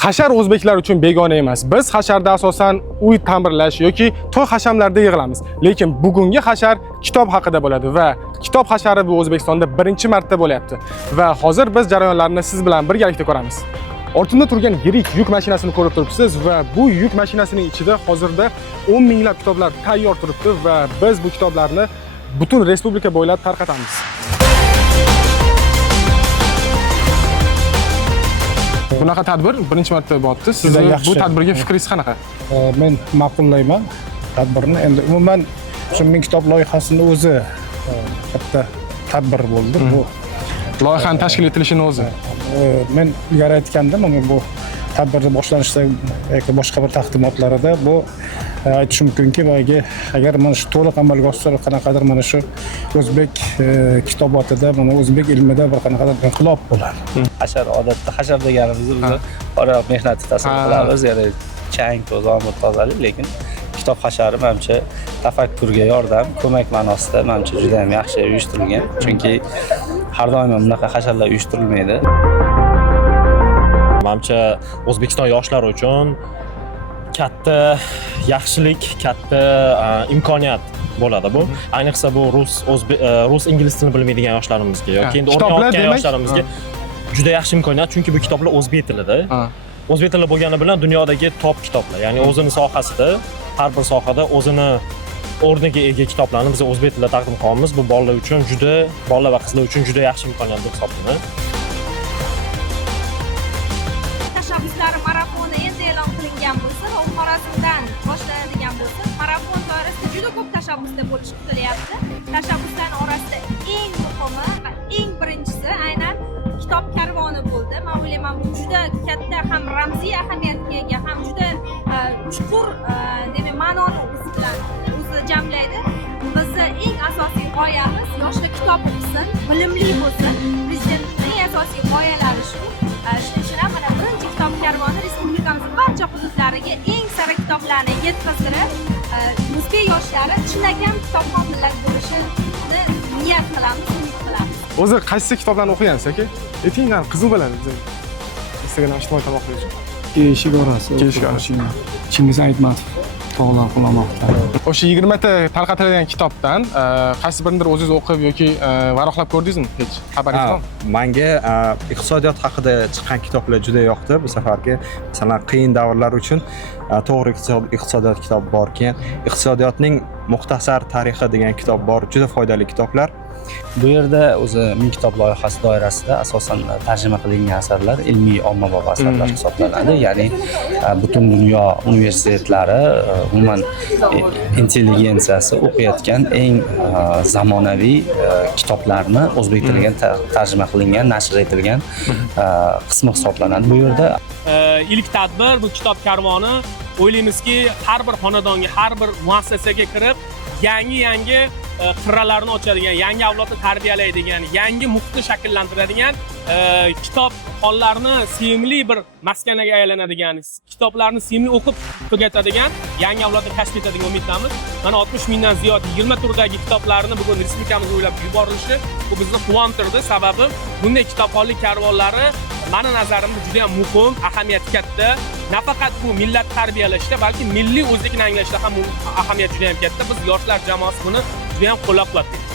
Hashar o'zbeklar uchun begona emas. Biz hasharda asosan uy ta'mirlash yoki to'y hashamlarda yig'ilamiz. Lekin bugungi hashar kitob haqida bo'ladi va kitob hashari bu O'zbekistonda birinchi marta bo'lyapti. Va hozir biz jarayonlarni siz bilan birgalikda ko'ramiz. Ortimda turgan yirik yuk mashinasini ko'rib turibsiz va bu yuk mashinasining ichida hozirda 10 minglab kitoblar tayyor turibdi va biz bu kitoblarni butun respublika bo'ylab tarqatamiz. Bunaqa tadbir birinchi marta bo'lyapti. Siz bu tadbirga fikringiz qanaqa? Men ma'qullayman tadbirni. Endi umuman shu 1000 kitob loyihasini o'zi katta tadbir bo'ldi. Bu Loyihani tashkil etilishini o'zi. Men ilgari aytgandim, mana bu tadbirni boshlanishda yoki boshqa bir taqdimotlarida bu aytish mumkinki, agar mana shu to'liq amalga oshsa, qanaqadir mana shu o'zbek kitobotida, mana o'zbek ilmida bir qanaqadir inqilob bo'ladi. Hashar odatda hashar deganimiz biz oyoq mehnatni tasavvur qilamiz, ya'ni chang, to'z, omad, tozalik, lekin kitob hashari menimcha tafakkurga yordam, ko'mak ma'nosida menimcha juda ham yaxshi uyushtirilgan. Chunki har doim bunaqa hasharlar uyushtirilmaydi. Menimcha O'zbekiston yoshlari uchun katta yaxshilik, katta imkoniyat bo'ladi bu. Ayniqsa bu rus ingliz tilini bilmaydigan yoshlarimizga yoki endi o'rganayotgan yoshlarimizga juda yaxshi imkoniyat, chunki bu kitoblar o'zbek tilida. O'zbek tilida bo'lgani bilan dunyodagi top kitoblar, ya'ni o'zini sohasida, har bir sohada o'zini o'rniga ega kitoblarni biz o'zbek tilida taqdim qilamiz. Bu bolalar va qizlar uchun juda yaxshi imkoniyat deb hisoblanadi. Tashabbuslari marafoni endi e'lon qilingan bo'lsa va u Xorazmdan boshlanadigan bo'lsa, marafon doirasida juda ko'p tashabbuslar bo'lishi kutilyapti. Tashabbuslar orasida eng muhimi va eng birinchisi aynan kitob karvoni bo'ldi. Men o'ylayman, bu juda katta ham ramziy ahamiyatga ega, ham juda chuqur demak ma'noni o'zi jamlaydi. Bizni eng asosiy g'oyamiz yoshlar kitob o'qisin, bilimli bo'lsin. Prezidentning asosiy g'oyalari shu. Shuning uchun ham mana birinchi kitob karvoni respublikamizning barcha hududlariga eng sara kitoblarni yetkazdirib, o'zbek yoshlari chinakam kitobxonlar bo'lishini niyat qilamiz, umid qilamiz. O'zi qaysi kitoblarni o'qigansiz aka? Aytinglar, qiziq bo'ladi bizga. Instagram ijtimoiy tarmoqlar uchun. Eshik orasi, Chingiz Aytmatov tog'lar qulamoqda. O'sha 20 ta tarqatilgan kitobdan qaysi biridir o'zingiz o'qib yoki varaqlab ko'rdingizmi? Hech xabaringiz bormi? Menga iqtisodiyot haqida chiqqan kitoblar juda yoqdi. Bu safargi masalan qiyin davrlar uchun to'g'ri iqtisodiyot kitobi bor, keyin iqtisodiyotning muxtasar tarixi degan kitob bor. Juda foydali kitoblar. Bu yerda o'zi 1000 kitob loyihasi doirasida asosan tarjima qilingan asarlar ilmiy ommabop asarlar hisoblanadi. Ya'ni butun dunyo universitetlari, umuman intelligensiyasi o'qiyotgan eng zamonaviy kitoblarni o'zbek tiliga tarjima qilingan, nashr etilgan qismi hisoblanadi. Bu yerda ilk tadbir bu kitob karvoni. O'ylaymizki, har bir xonadonga, har bir muassasaga kirib, yangi qirralarni ochadigan, yangi avlodni tarbiyalaydigan, yangi muhitni shakllantiradigan, kitobxonlarni sevimli bir maskanaga aylanadigan, kitoblarni sevimli o'qib tugatadigan, yangi avlodni kashf etadigan umiddamiz. Mana 60 mingdan ziyod 20 turdagi kitoblarni bugun respublikamiz bo'ylab yuborilishi bu bizni quvontirdi. Sababi bunday kitobxonlik karvonlari meni nazarimda juda ham muhim, ahamiyati katta. Nafaqat bu millat tarbiyalashda, balki milliy o'zlikni anglashda ham ahamiyat juda ham katta. Biz yoshlar jamoasi buni juda ham qo'llab-quvvatlaymiz.